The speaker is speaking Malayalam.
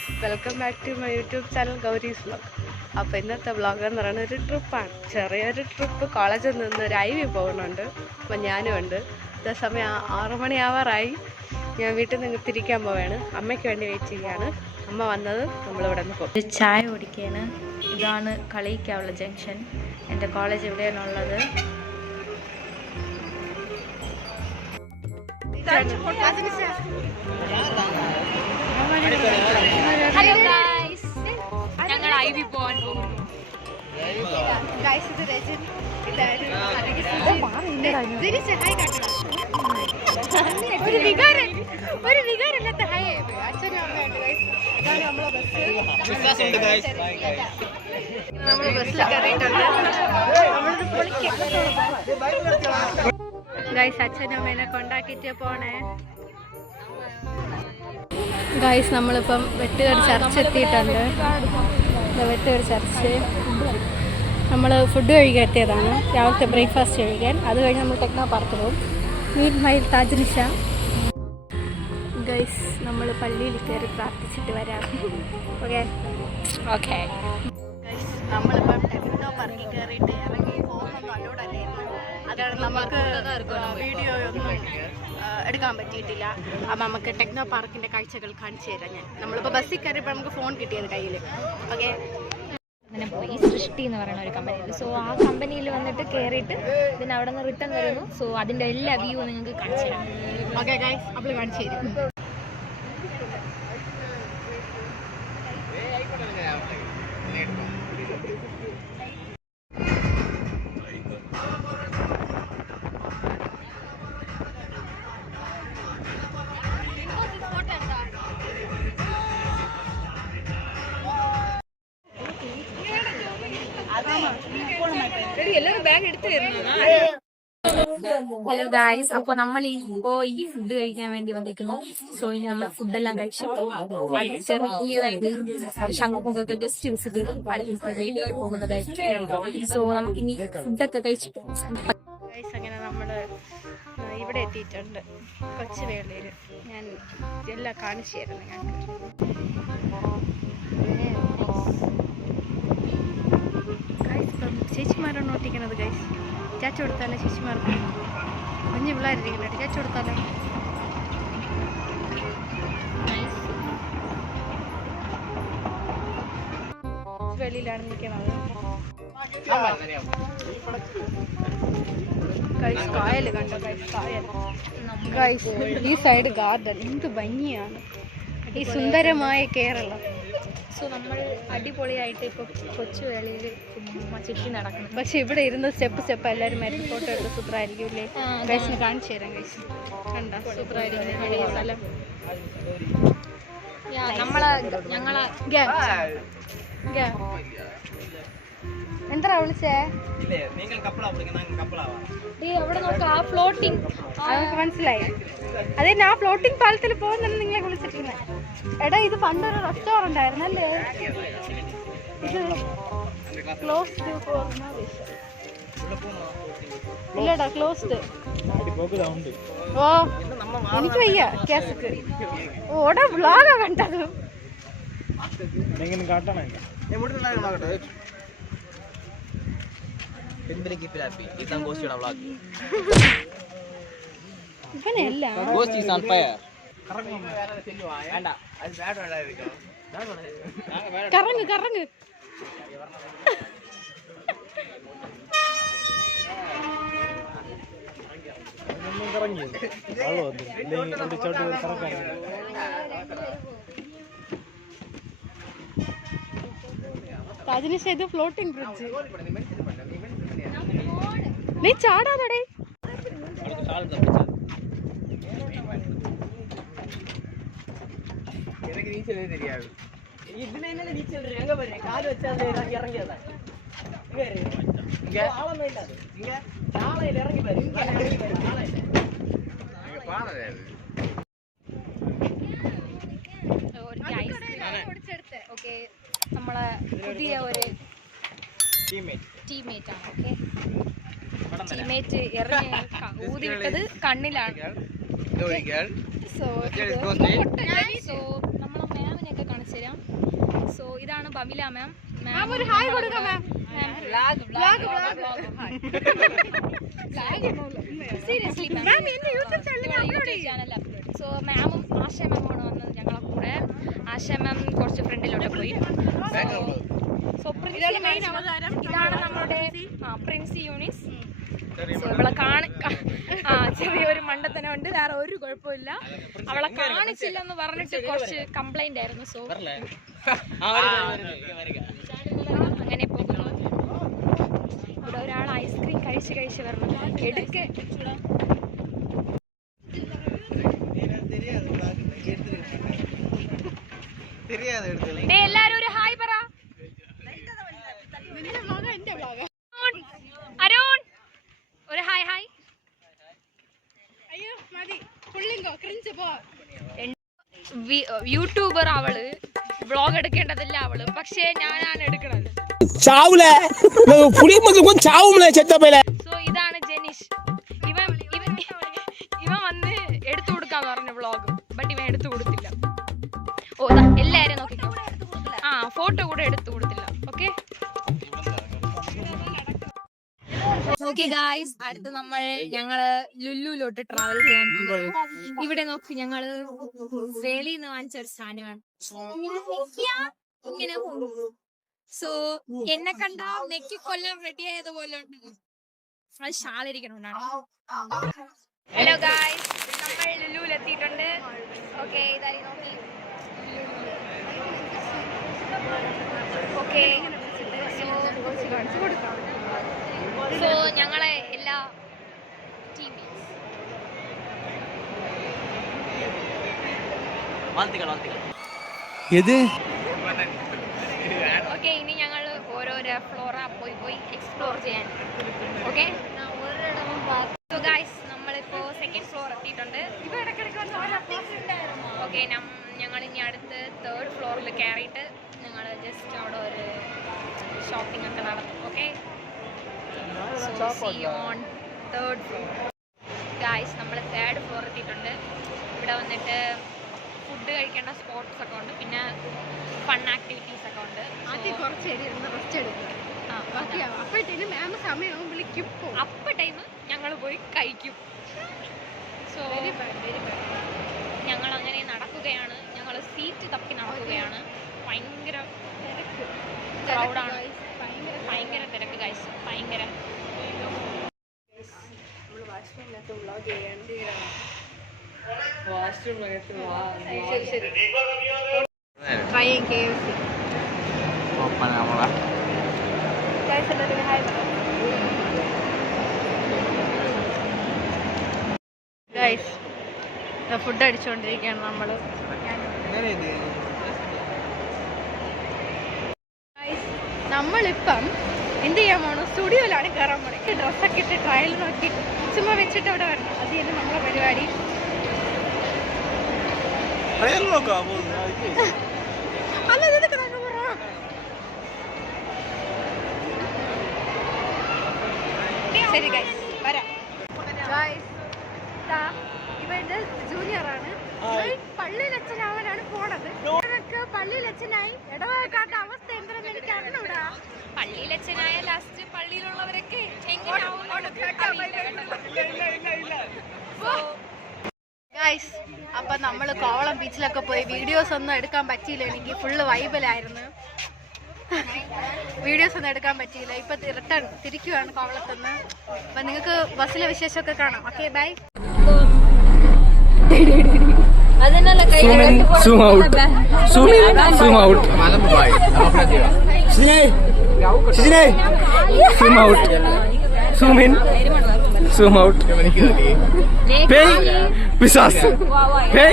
Guys, welcome back to my YouTube channel Gauri's vlog. അപ്പോൾ ഇന്നത്തെ വ്ലോഗ് എന്ന് പറയുന്നത് ഒരു ട്രിപ്പാണ്, ചെറിയൊരു ട്രിപ്പ്. കോളേജിൽ നിന്ന് ഒരു ഐവി പോകുന്നുണ്ട്, അപ്പോൾ ഞാനും ഉണ്ട്. സമയം 6 മണിയാവാറായി. ഞാൻ വീട്ടിൽ നിന്ന് തിരിക്കാൻ പോവുകയാണ്. അമ്മയ്ക്ക് വേണ്ടി വെയിറ്റ് ചെയ്യുകയാണ്. അമ്മ വന്നത് നമ്മളിവിടെ നിന്ന് പോകും. ചായ കുടിക്കുകയാണ്. ഇതാണ് കളിയിക്കാവുള്ള ജംഗ്ഷൻ. എൻ്റെ കോളേജ് എവിടെയാണുള്ളത്? ഹലോ ഗൈസ്, ഞങ്ങൾ ഐവി പോകാൻ പോകുന്നു. ഒരു വികാരമില്ലാത്ത ഹൈ അച്ഛനും അമ്മയുണ്ട് ഗൈസ്. ഇതാണ് നമ്മളെ ബസ്. നമ്മൾ ബസ്സിൽ കയറിയിട്ടുണ്ട്. ഗൈസ്, അച്ഛനും അമ്മേനെ കൊണ്ടാക്കിയിട്ട് പോണേ. ഗൈസ്, നമ്മളിപ്പം വെട്ടുകടി ചർച്ച് എത്തിയിട്ടുണ്ട്. വെട്ടുകടി ചർച്ച് നമ്മൾ ഫുഡ് കഴിക്കാൻ എത്തിയതാണ്, രാവിലത്തെ ബ്രേക്ക്ഫാസ്റ്റ് കഴിക്കാൻ. അത് കഴിഞ്ഞ് നമ്മൾ ടെക്നോ പാർക്ക് പോകും. Meet my Tajnisha. ഗൈസ്, നമ്മൾ പള്ളിയിൽ കയറി പ്രാർത്ഥിച്ചിട്ട് വരാം. ഓക്കെ ഓക്കെ ഗൈസ്, നമ്മളിപ്പം ടെക്നോ പാർക്കിൽ കയറിയിട്ട് ഇറങ്ങി പോകുന്നൊന്നും അല്ലോടല്ലായിരുന്നു. അതാണ് നമുക്ക് വീഡിയോ ഒന്നും എടുക്കാൻ പറ്റിയിട്ടില്ല. അപ്പം നമുക്ക് ടെക്നോ പാർക്കിൻ്റെ കാഴ്ചകൾ കാണിച്ചു തരാം. നമ്മളിപ്പോൾ ബസ്സിൽ കയറിയപ്പോൾ നമുക്ക് ഫോൺ കിട്ടിയത് കയ്യിൽ. ഓക്കെ, അങ്ങനെ പോയി സൃഷ്ടി എന്ന് പറയുന്ന ഒരു കമ്പനിയിൽ. സോ ആ കമ്പനിയിൽ വന്നിട്ട് കയറിയിട്ട് പിന്നെ അവിടെ നിന്ന് റിട്ടേൺ വരുന്നു. സോ അതിൻ്റെ എല്ലാ വ്യൂ നിങ്ങൾക്ക് കാണിച്ചു തരാം. ഓക്കെ ഗൈസ്, അപ്പോൾ കാണിച്ചു തരും. ഹലോ ഗായ്സ്, അപ്പോൾ നമ്മൾ ഇപ്പോൾ ഈ ഫുഡ് കഴിക്കാൻ വേണ്ടി വന്നിരിക്കുന്നു. സോ ഇനി നമ്മൾ ഫുഡെല്ലാം കഴിച്ചിട്ട് ചെറിയതായിട്ട് ശംഖുമുഖൊക്കെ ജസ്റ്റ് വിസിറ്റ് വീഡിയോ പോകുന്നതായിട്ട്. സോ നമുക്കിനി ഫുഡൊക്കെ കഴിച്ചിട്ട് അങ്ങനെ നമ്മൾ ഇവിടെ എത്തിയിട്ടുണ്ട്, കൊച്ചുവേളയിൽ. ഞാൻ എല്ലാം കാണിച്ചു തരുന്നു ഞങ്ങൾക്ക്. ഗൈസ്, ഇപ്പം ചേച്ചിമാരാണ് ഒട്ടിക്കണത്. ഗൈസ്, ചാച്ച കൊടുത്താലോ ചേച്ചിമാർക്ക്? കുഞ്ഞു പിള്ളേരിരിക്കുന്നുണ്ട്, ചാച്ച കൊടുത്താലോ? വെളിയിലാണ് നിൽക്കണത്. ഗൈസ്, കായൽ കണ്ടോ? ഗൈസ്, കായൽ. ഗൈസ്, ഈ സൈഡ് ഗാർഡൻ. എന്ത് ഭംഗിയാണ് ഈ സുന്ദരമായ കേരളം. സോ നമ്മൾ അടിപൊളിയായിട്ട് ഇപ്പോൾ കൊച്ചുവേളയിൽ ചുറ്റി നടക്കുന്നു. പക്ഷെ ഇവിടെ ഇരുന്ന് സ്റ്റെപ്പ് എല്ലാവരും മരുന്ന് ഫോട്ടോ എടുത്ത് സൂപ്പറായിരിക്കും അല്ലേ? ഗൈസിന് കാണിച്ചു തരാം. ഗൈസ്, കണ്ട സൂപ്പറായിരിക്കും ഈ സ്ഥലം. എന്താ വിളിച്ചേ? അവിടെ നോക്കാം, ആ ഫ്ലോട്ടിങ്. അതൊക്കെ മനസ്സിലായി. അതെ, ഞാൻ ഫ്ലോട്ടിങ് പാലത്തിൽ പോകുന്നത് നിങ്ങളെ വിളിച്ചിട്ടിരുന്നത്. എടാ, ഇത് പണ്ടൊരു റെസ്റ്റോറന്റ് ആയിരുന്നല്ലേ? ഇത് ക്ലോസ്ഡ് ഫോർ ഇല്ലടാ, ക്ലോസ്ഡ്. ഓ, എനിക്ക് വയ്യ കേസക്ക്. ഓടാ, വ്ളോഗാ കണ്ടത്. ഇവനല്ല കറങ്ങ് കറങ്ങ്. താജ്നിഷ, ഇത് ഫ്ലോട്ടിംഗ് ബ്രിഡ്ജ്. നീ ചാടാതടേ. നമ്മളെ പുതിയ ഒരു ടീമേറ്റ് ആണ്. ഓക്കെ, ടീമേറ്റ് എറിഞ്ഞ് ഊതി വിട്ടത് കണ്ണിലാണ്. സോ നമ്മളെ മാമിനെയൊക്കെ കാണിച്ചു തരാം. കവില മാം. ഒരു ഹായ് കൊടുക്കാം ma'am. Seriously channel upload. So മാമും ആശ മാമാണ് വന്നത് ഞങ്ങളെ കൂടെ. ആശ മാം കുറച്ച് ഫ്രണ്ടിലോട്ട് പോയി. സോ ഇതാണ് നമ്മുടെ പ്രിൻസി യൂണിസ്. അവളെ ചെറിയൊരു മണ്ടത്തനമുണ്ട്, വേറെ ഒരു കുഴപ്പമില്ല. അവളെ കാണിച്ചില്ലെന്ന് പറഞ്ഞിട്ട് കുറച്ച് കംപ്ലൈന്റ് ആയിരുന്നു. സോ അങ്ങനെ പോകുന്നു. ഇവിടെ ഒരാൾ ഐസ്ക്രീം കഴിച്ച് വരണം. എടുക്ക് എല്ലാരും ഒരു ഹായ് പറ. അരുൺ ഒരു ഹായ് ഹായ്. യൂട്യൂബർ അവള്, വ്ളോഗ് എടുക്കേണ്ടതില്ല അവള്, പക്ഷേ ഞാനാണ് എടുക്കണത്. സോ ഇതാണ് ജനീഷ്. ഇവൻ വന്ന് എടുത്തു കൊടുക്കാന്ന് പറഞ്ഞു വ്ളോഗ്, ബട്ട് ഇവൻ എടുത്തു കൊടുത്തില്ല. ഓ എല്ലാരും നോക്കിക്കോ. ഫോട്ടോ കൂടെ എടുത്തു കൊടുത്തില്ല. ഓക്കെ ഗായ്സ്, അടുത്ത് ഞങ്ങള് ലുലുലോട്ട് ട്രാവൽ ചെയ്യാൻ. ഇവിടെ നോക്കി, ഞങ്ങള് വേളിയിൽ നിന്ന് വാങ്ങിച്ച ഒരു സാധനമാണ് ഇങ്ങനെ. സോ എന്നെ കണ്ട നെക്കി കൊല്ലം റെഡി ആയതുപോലെ ഉണ്ട്. അത് ഷാളിരിക്കണോണ്ടാണ്. ഹലോ ഗായ്സ്, നമ്മൾ ലുലുവിൽ എത്തിയിട്ടുണ്ട്. ഓക്കെ ഇതായി നോക്കി. ഓക്കെ സോ ഞങ്ങളെ എല്ലാ ടീംമേറ്റ്സ് ഓക്കെ, ഇനി ഞങ്ങൾ ഓരോരോ ഫ്ലോറ പോയി എക്സ്പ്ലോർ ചെയ്യാൻ. ഓക്കെ സോ ഗൈസ്, നമ്മളിപ്പോൾ സെക്കൻഡ് ഫ്ലോർ എത്തിയിട്ടുണ്ട്. ഓക്കെ, ഞങ്ങൾ ഇനി അടുത്ത് തേർഡ് ഫ്ലോറിൽ കയറിയിട്ട് ഞങ്ങൾ ജസ്റ്റ് അവിടെ ഒരു ഷോപ്പിംഗ് ഒക്കെ നടത്തും. Okay, so see you on third floor. Guys, നമ്മൾ തേർഡ് ഫ്ലോർ എത്തിയിട്ടുണ്ട്. ഇവിടെ വന്നിട്ട് ഫുഡ് കഴിക്കേണ്ട സ്പോട്ട്സ് ഒക്കെ ഉണ്ട്, പിന്നെ ഫൺ ആക്ടിവിറ്റീസ് ഒക്കെ ഉണ്ട്. അപ്പ ടൈം ഞങ്ങൾ പോയി കഴിക്കും. സോ ഞങ്ങൾ അങ്ങനെ നടക്കുകയാണ്. ഞങ്ങൾ സീറ്റ് തപ്പി നടക്കുകയാണ്. ഭയങ്കര ക്രൗഡാണ്, ഭയങ്കര തിരക്ക് ഗൈസ്, ഭയങ്കര. ഫുഡ് അടിച്ചുകൊണ്ടിരിക്കുകയാണ് നമ്മള്. നമ്മളിപ്പം എന്ത് ചെയ്യാൻ പോണു? സ്റ്റുഡിയോയിലാണ് കയറാൻ പോണേ. ഡ്രസ്സൊക്കെ ഇട്ട് ട്രയൽ നോക്കി ചുമ്മാ വെച്ചിട്ട് അവിടെ വരണം. അത് തന്നെ നമ്മളെ പരിപാടി. ശരി ഗൈസ്, വരാം. ഇവന്റെ ജൂനിയറാണ്. പള്ളിയിൽ അച്ഛനാവാനാണ് പോണത്. പള്ളിയിൽ അച്ഛനായി ഇടവകാത്ത അവസ്ഥ എന്താണെന്ന് എനിക്ക് അറിഞ്ഞൂടാ. പള്ളിയിൽ അച്ഛനായ ലാസ്റ്റ് പള്ളിയിലുള്ളവരൊക്കെ ഗൈസ്, അപ്പൊ നമ്മള് കോവളം ബീച്ചിലൊക്കെ പോയി. വീഡിയോസ് ഒന്നും എടുക്കാൻ പറ്റിയില്ല, എനിക്ക് ഫുള്ള് വൈബിലായിരുന്നു. വീഡിയോസ് ഒന്നും എടുക്കാൻ പറ്റിയില്ല. ഇപ്പൊ റിട്ടേൺ തിരിക്കുവാണ് കോവളത്തുനിന്ന്. അപ്പൊ നിങ്ങൾക്ക് ബസ്സിലെ വിശേഷമൊക്കെ കാണാം. Okay bye. Zoom out. Zoom out. Zoom out. Zoom in. Zoom out. Pay. Pisas. Pay.